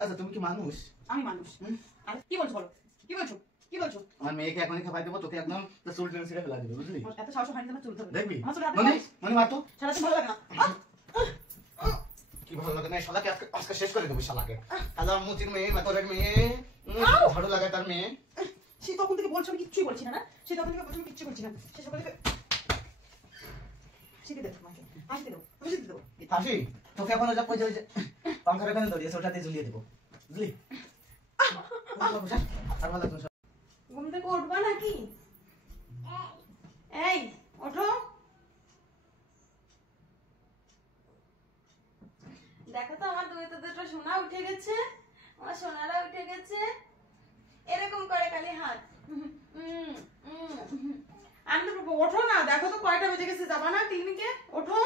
আচ্ছা তুমি কি মানুষ? আমি মানুষ। আর কি বলছো বলো, কি বলছো, কি বলছো? আমার মেয়েকে এখনই খাবার দেবো, তোকে একদম চুল টেনে ছিঁড়ে ফেলা দেবে, বুঝলি? এত সাহস হয়নি তোমার চুল ধরবে। দেখবি আমার চুল হাতে মনি, পারিস? মনি মার তো। সারাদিন ভালো লাগে না। কি ভালো লাগে না, শালাকে আজকে শেষ করে দেবো শালাকে। আল্লাহ মুচির মেয়ে, মাতরের মেয়ে, ঝাড়ু লাগায় তার মেয়ে। সে তখন থেকে বলছো আমি কিচ্ছুই বলছি না, না? সে তখন থেকে বলছো আমি কিচ্ছু বলছি না। সে সকাল থেকে শিখে দেবো তোমাকে, হাসি দেবো, হাসি দেবো। হাসি তোকে এখন ওই যে পাংখার এখানে ধরিয়েছে, ওটাতে ঝুলিয়ে দেবো, বুঝলি? আর ভালো লাগবে। ঘুম থেকে উঠবা নাকি? এই ওঠো, দেখো তো আমার দুটো সোনা উঠে গেছে, আমার সোনারা উঠে গেছে। এরকম করে খালি হাত। আমি তো ওঠো না, দেখো তো কয়টা বেজে গেছে, যাবা না ক্লিনিকে? ওঠো।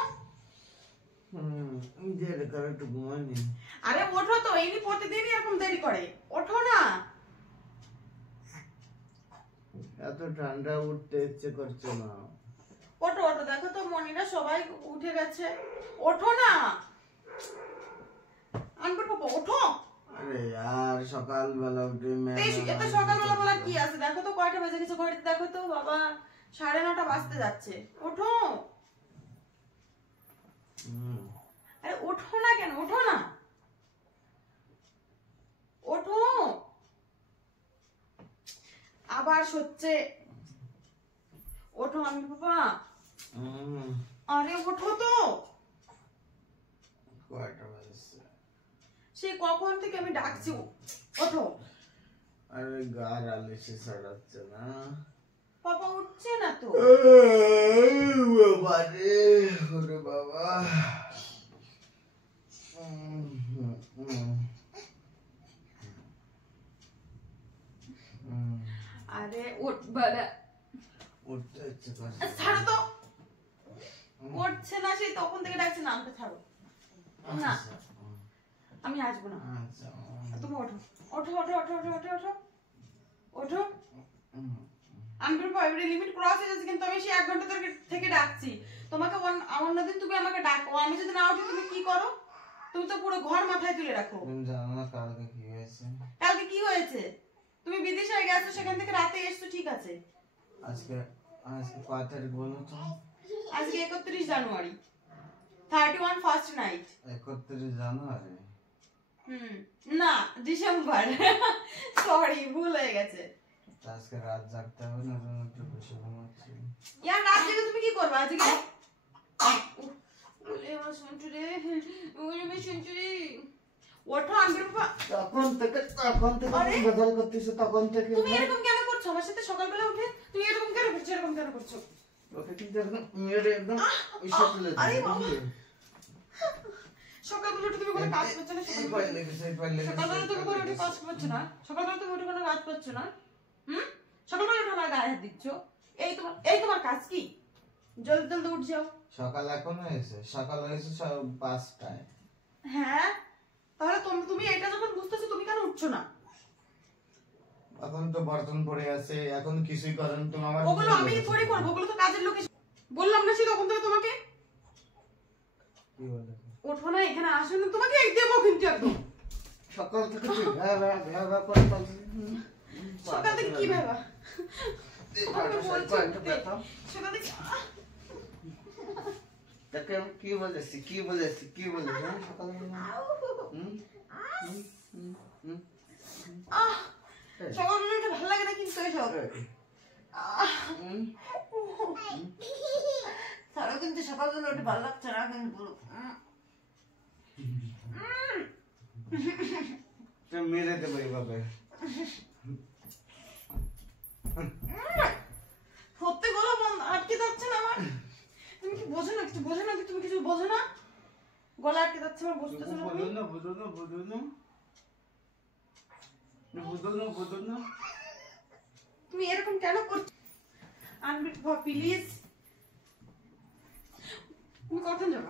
একটু ঘুমাইনি। আরে ওঠো তো, ইনি প্রতিদিনই এরকম দেরি করে, ওঠো না। এত ঠান্ডা উঠতে ইচ্ছে করছে না। ওঠো ওঠো, দেখো তো মনিরা সবাই উঠে গেছে, ওঠো না। আনবর বাবা ওঠো। আরে यार সকালবেলা উঠে এত সকালবেলা বলা কি আছে, দেখো তো কয়টা বেজে গেছে ঘড়িতে, দেখো তো বাবা 9:30 বাজতে যাচ্ছে, ওঠো। আরে ওঠো না কেন, ওঠো না, ওঠো। আবার সচ্ছে, ওঠো আমি বাবা। আরে ওঠো তো, সে কখন থেকে আমি ডাকছি, ওঠো। আরে গার আলিশে ছাড়াচ্ছে না, পাপা উঠছে না তো। বাবা রে, ওরে বাবা। আরে উঠ বাবা, উঠতে ইচ্ছে করছে। ছাড়ো তো, উঠছে না, সেই তখন থেকে ডাকছে, নামতে ছাড়ো না, আমি আসবো না। তুমি ওঠো, ওঠো ওঠো ওঠো ওঠো ওঠো ওঠো ওঠো। আমি লিমিট ক্রস হয়ে যাচ্ছে, কিন্তু আমি সেই 1 ঘন্টা থেকে ডাকছি তোমাকে। অন্যদিন তুমি আমাকে ডাকো, আমি যদি না উঠি তুমি কি করো? তুমি তো পুরো ঘর মাথায় তুলে রাখো। তুমি জানো না কালকে কি হয়েছে? কালকে কি হয়েছে? তুমি বিদেশে গেছো, সেখান থেকে রাতে এসছো, ঠিক আছে। আজকে কয় তারিখ বলো তো? আজকে 31 জানুয়ারি, 31 ফার্স্ট নাইট। 31 জানুয়ারি? না, ডিসেম্বর। সরি, ভুল হয়ে গেছে। আজকে রাত জাগতে হবে না, একটু বেশি ঘুমাচ্ছি। ইয়ার রাত জেগে তুমি কি করবে আজকে? ওলে আমার শুনছুরে, ওলে আমি শুনছুরে। ওঠো আঙ্কেল বাবা। তখন থেকে তুমি বদল করতেছো, তখন থেকে। তুমি এরকম কেন করছো আমার সাথে সকালবেলা উঠে? তুমি এরকম কেন করছো, এরকম কেন করছো? ওকে কিন্তু একদম মেরে একদম ইসে তুলে দাও। আরে বাবা, সকালবেলা উঠে তুমি কোনো কাজ করছো না? সকালবেলা তুমি কোনো উঠে কাজ করছো না? সকালবেলা তুমি উঠে কোনো কাজ করছো না? সকালবেলা উঠে আমার গায়ে হাত দিচ্ছ, এই তোমার কাজ কি? জলদি জলদি উঠ যাও। সকাল এখন হয়েছে, সকাল হয়েছে 5টায়। হ্যাঁ, তাহলে তুমি এটা যখন বুঝতেছো, তুমি কেন উঠছো না? এখন তো বর্তন পড়ে আছে, এখন কিছুই করেন তুমি। আমার ওগুলো আমি থোড়ি করব, ওগুলো তো কাজের লোক। বললাম না সে তখন থেকে তোমাকে, কি বলে ওঠো না, এখানে আসো না, তোমাকে এক দেবো কিন্তু একদম। সকাল থেকে তুই ভ্যা করে সকাল থেকে কি ভাবা? সকাল থেকে তাকে আমি কি বলেছি সকালবেলা? সকালবেলা উঠে ভালো লাগে না কিন্তু এসব। তারও কিন্তু সকালবেলা উঠে ভালো লাগছে না কিন্তু বলো। মেরে দেবো এইভাবে। সত্যি বলো, আটকে যাচ্ছে না আমার। তুমি কি বোঝো না, কিছু বোঝো না? তুমি কিছু বোঝো না? গলা আটকে যাচ্ছে আমার, বুঝতেছো না? বুঝো না। তুমি এরকম কেন করছো? আনবি প্লিজ। তুমি কখন যাবে?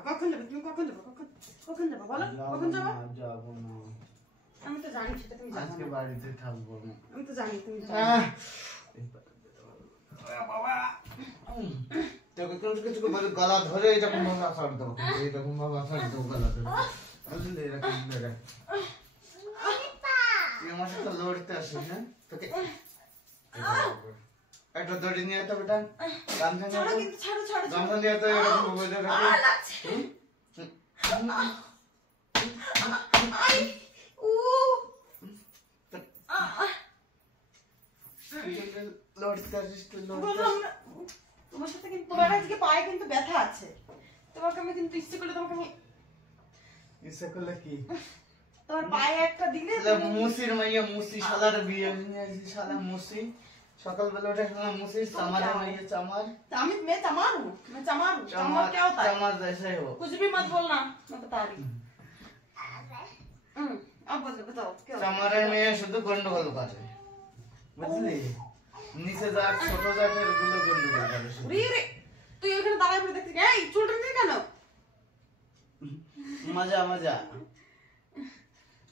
তুমি কখন যাবে বলো, কখন যাবে? যাবো না, আমি তো জানি সেটা তুমি জানো। আজকে বাড়িতে থাকবো না। আমি তো জানি তুমি বাবা তো তোকে কিছু বলে গলা ধরে এরকম ভাবে ছাড় দেবো, এরকম ভাবে ছাড় দেবো গলা ধরে, বুঝলি? এরকম ধরে তুই আমার সাথে লড়তে আসিস, হ্যাঁ? তোকে একটা দড়ি নিয়ে তো বেটা, গামছা নিয়ে তো এরকম বলে রাখি। লড়তে আসিস তুই, তোমার সাথে কিন্তু তোমার আজকে পায়ে কিন্তু ব্যথা আছে, তোমাকে আমি কিন্তু ইচ্ছে করলে তোমাকে আমি ইচ্ছা করলে কি তোমার পায়ে একটা দিলে মুসির মাইয়া মুসি শালার বিয়ে নিয়ে আসি, শালা মুসি সকালবেলা উঠে শালা মুসি চামারের মাইয়া চামার। আমি मैं चमार हूँ, मैं चमार हूँ। चमार क्या होता है? चमार जैसे हो। कुछ भी मत बोलना, मैं बता रही हूँ। अब बताओ क्या होता है? चमारेर মেয়ে শুধু গন্ডগোল করে, বুঝলি? নিচে যাক ছোট জাতের গুলো গন্ডগোল করে শুধু। রে তুই এখানে দাঁড়ায় পড়ে দেখছিস, এই চুলটা নিয়ে কেন? মজা মজা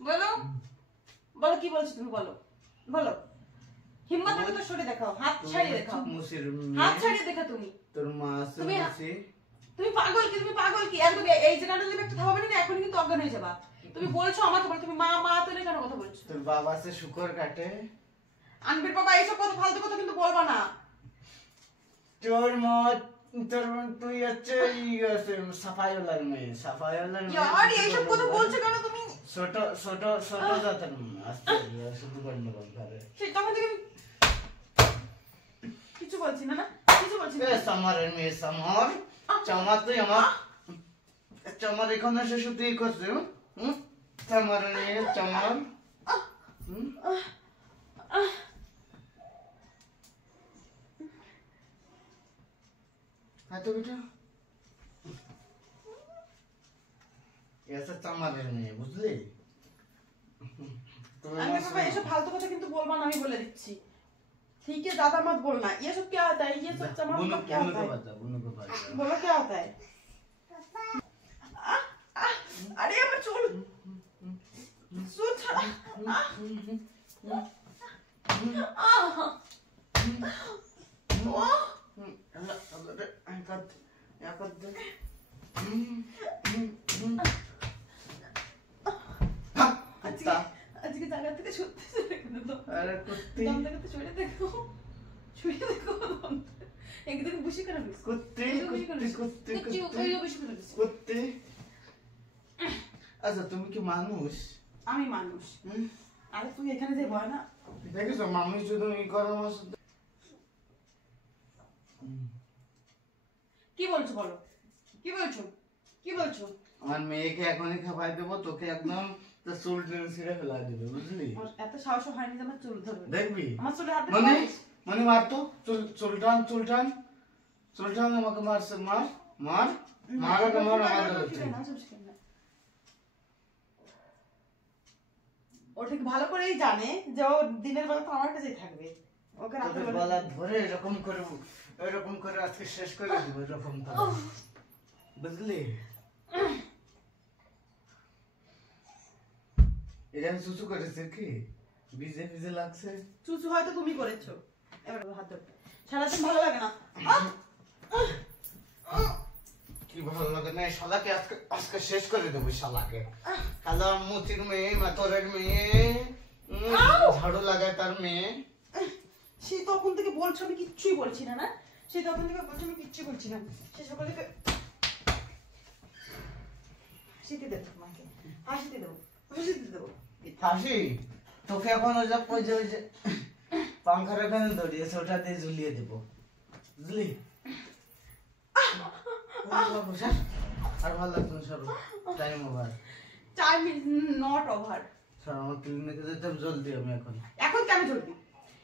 বলো বলো কি বলছো তুমি, বলো বলো। হিম্মত করে তো সরে দেখাও, হাত ছাড়িয়ে দেখাও, মুসির হাত ছাড়িয়ে দেখা তুমি। তোর মা মুসি, তুমি পাগল কি? তুমি পাগল কি? একদম এই জায়গাটা যদি একটু থামাবে না, এখন কিন্তু অজ্ঞান হয়ে যাবা। তুমি বলছো আমাকে বল, তুমি মা মা তোরে কেন কথা বলছো? তোর বাবা সে শুকর কাটে। আনবির বাবা এইসব কথা ফালতু কথা কিন্তু বলবা না। তোর মা তোর তুই হচ্ছে সাফাইওয়ালার মেয়ে, সাফাইওয়ালার মেয়ে। यार এইসব কথা বলছো কেন তুমি? ছোট ছোট ছোট জাতের মেয়ে, আস্তে শুধু গন্ডগোল করে। সেই তখন থেকে কিছু বলছি না, না কিছু বলছি না। এ সামারের মেয়ে সামার, চামার তুই আমার চামার এখানে এসে শুধু ই করছে, সামারের মেয়ে চামার। হ্যাঁ তো বেটা ऐसा চামারের মেয়ে, বুঝলি? আনবির বাবা এইসব ফালতু কথা কিন্তু বলবা না, আমি বলে দিচ্ছি। ठीक है, ज्यादा मत बोलना। ये सब क्या होता है? ये सब चमार मतलब क्या होता है? बोलो क्या होता है? अरे मैं चोल चोल छड़ा আজকে জায়গা থেকে সত্যি সরে গেল তো। আরে কুত্তি, দম থেকে ছুঁড়ে দেখো, ছুঁড়ে দেখো দম একদম বুঝি করে দিস। কুত্তি কুত্তি কুত্তি কুত্তি ওই বুঝি করে দিস। কুত্তি। আচ্ছা তুমি কি মানুষ? আমি মানুষ। আরে তুই এখানে যে বয় না, দেখিস মানুষ যদি ই করে আমার সাথে। কি বলছো বলো, কি বলছো, কি বলছো? আমার মেয়েকে এখনই খাওয়াই দেবো, তোকে একদম তো চুল টেনে ছিঁড়ে ফেলা দেবে, বুঝলি? এত সাহস হয়নি যে আমার চুল ধরবে। দেখবি আমার চুলে হাত মানে দিস। মানে মারতো চুলটান চুলটান চুলটান আমাকে মারছে, মার মার মার ওকে মার, আমার ও ঠিক ভালো করেই জানে যে ও দিনের বেলা তো আমার কাছেই থাকবে, ওকে রাতের বেলা গলা ধরে এরকম করে আজকে শেষ করে দেবো, এরকম করে, বুঝলি? এখানে সুসু করেছে কি? ভিজে ভিজে লাগছে। চুচু হয়তো তুমি করেছো। এবার হাত ধর, সারাদিন ভালো লাগে না। কি ভালো লাগে না? শালাকে আজকে শেষ করে দেবো, শালাকে। শালা মুচির মেয়ে, মাতরের মেয়ে, ঝাড়ু লাগায় তার মেয়ে। সেই তখন থেকে বলছো আমি কিচ্ছুই বলছি না, না সেই তখন থেকে বলছো আমি কিচ্ছুই বলছি না। সে সকাল থেকে হাসিতে দেবো তোমাকে, হাসিতে দেবো, হাসিতে দেবো। হাসি তোকে এখন ওই যে পাংখার এখানে ধরিয়েছে, ওটা দিয়ে ঝুলিয়ে দেবো, বুঝলি? আর ভালো লাগতো না, সরো time over. Time is not over. সর, আমার ক্লিনিকে যেতে জলদি, আমি এখন কেন জলদি?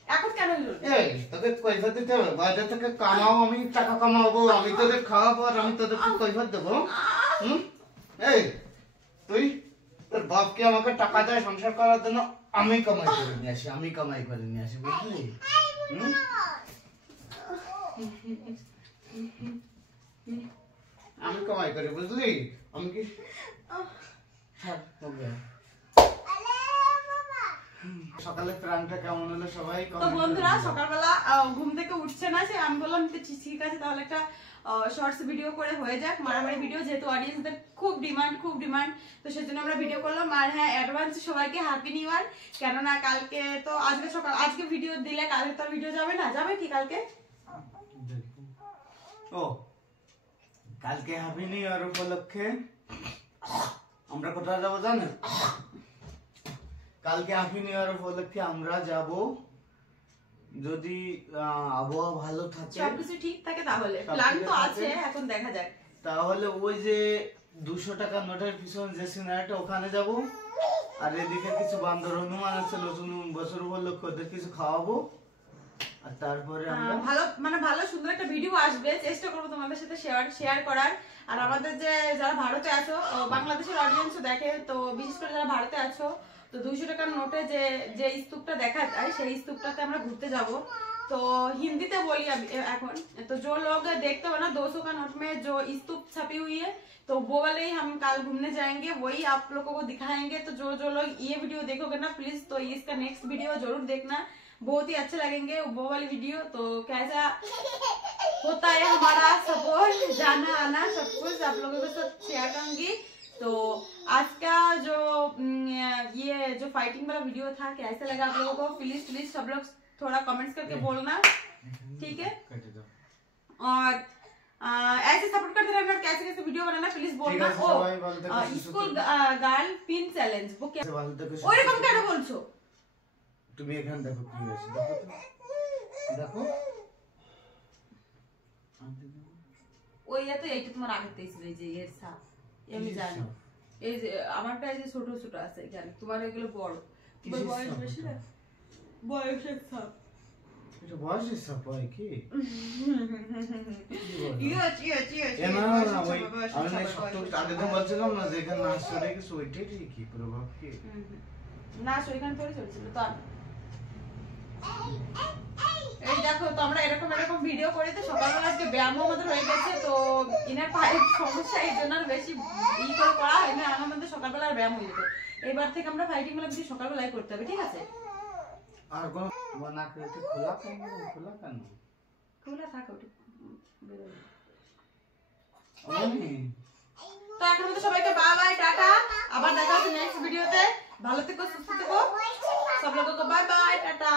এখন কেন জলদি? এই তোকে পয়সা দিতে হবে, বাইরে থেকে কামাও, আমি টাকা কামাবো, আমি তোদের খাওয়াবো, আর আমি তোদেরকে পয়সা দেবো। এই তুই তোর বাপকে আমাকে টাকা দেয় সংসার করার জন্য, আমি কামাই করে নিয়ে আসি, বুঝলি? আমি কামাই করি, বুঝলি? আমি কি সকালে প্রাণটা কেমন হলো সবাই তো comment বন্ধুরা করে জানাও। সকালবেলা ঘুম থেকে উঠছে না, সে আমি বললাম ঠিক আছে তাহলে একটা শর্টস ভিডিও করে হয়ে যাক, মারামারি ভিডিও, যেহেতু অডিয়েন্সদের খুব ডিমান্ড, তো সেজন্য আমরা ভিডিও করলাম। আর হ্যাঁ, অ্যাডভান্স সবাইকে হ্যাপি নিউ ইয়ার। কেননা কালকে তো আজকে ভিডিও দিলে কালকে তো ভিডিও যাবে না, যাবে কি কালকে? ও কালকে হ্যাপি নিউ ইয়ার উপলক্ষে আমরা কোথায় যাবো জানেন? কালকে হ্যাপি নিউ ইয়ার উপলক্ষে আমরা যাব, যদি আবহাওয়া ভালো থাকে, সবকিছু ঠিক থাকে তাহলে, সব প্ল্যান ঠিক তো থাকে। আছে, এখন দেখা যাক। তাহলে ওই যে 200 টাকা নোটের পিছনে যে সিনারিটা ওখানে যাব, আর এদিকে কিছু বান্দর হনুমান আছে নতুন বছর উপলক্ষে, ওদের কিছু খাওয়াবো, আর তারপরে আমরা ভালো সুন্দর একটা ভিডিও আসবে, চেষ্টা করবো তোমাদের সাথে শেয়ার করার। আর আমাদের যে যারা ভারতে আছো, বাংলাদেশের অডিয়েন্সও দেখে, তো বিশেষ করে যারা ভারতে আছো, তো 200 টাকার নোটে যে স্তূপটা দেখা যায়, সেই স্তূপটাতে আমরা ঘুরতে যাব। तो हिंदी ते बोली अब এখন तो जो लोग देखते हो ना 200 का नोट में जो स्तूप छपी हुई है, तो वो वाले ही हम कल घूमने जाएंगे, वही आप लोगों को दिखाएंगे। तो जो लोग ये वीडियो देखोगे ना प्लीज, तो इसका नेक्स्ट वीडियो जरूर देखना, बहुत ही अच्छे लगेंगे वो वाली वीडियो। तो कैसा होता है हमारा सपोर्ट, जाना आना सब कुछ आप लोगों के साथ शेयर करूंगी। तो आज का जो ये जो फाइटिंग वाला वीडियो था कैसा लगा आप लोगों को, प्लीज सब लोग थोड़ा कमेंट्स करके बोलना, ठीक है? और ऐसे सपोर्ट करते रहना, कैसे कैसे वीडियो बनाना प्लीज बोलना। ओ स्कूल গার্ল পিন চ্যালেঞ্জ वो क्या ওইরকম কেন বলছো? তুমি এখানে দেখো কি হয়েছে, দেখো ওই তো এইটা তোমার আগেতেই ছিল, এই যে এর সাপ আমি জানি, এই যে আমারটা এই যে ছোট ছোট আছে এখানে, তোমার এগুলো বড়, তোমার বয়স বেশি না, বয়সের সাপ, এটা বয়সের সাপ হয় কি? আগে তো বলছিলাম না যে এখানে নাচ চলে গেছে, ওইটাই কি প্রভাব কি না ওইখানে থোড়ি চলছিল তো। এই দেখো, তো আমরা এরকম ভিডিও করি, তো সকালবেলা আজকে ব্যায়ামও আমাদের হয়ে গেছে। তো ইনার পায়ের সমস্যা, এই জন্য আর বেশি করে করা হয় না, আমাদের সকালবেলা আর ব্যায়াম হয়ে যেত। এবার থেকে আমরা ফাইটিং গুলো বেশি সকালবেলায় করতে হবে, ঠিক আছে? আর কোন না করতে খোলা কেন খোলা থাকো একটু বেরোবে। ওই তো এখন তো সবাইকে বাই বাই, টাটা, আবার দেখা হচ্ছে নেক্সট ভিডিওতে। ভালো থেকো, সুস্থ থেকো, সব লোগों को बाय बाय, टाटा।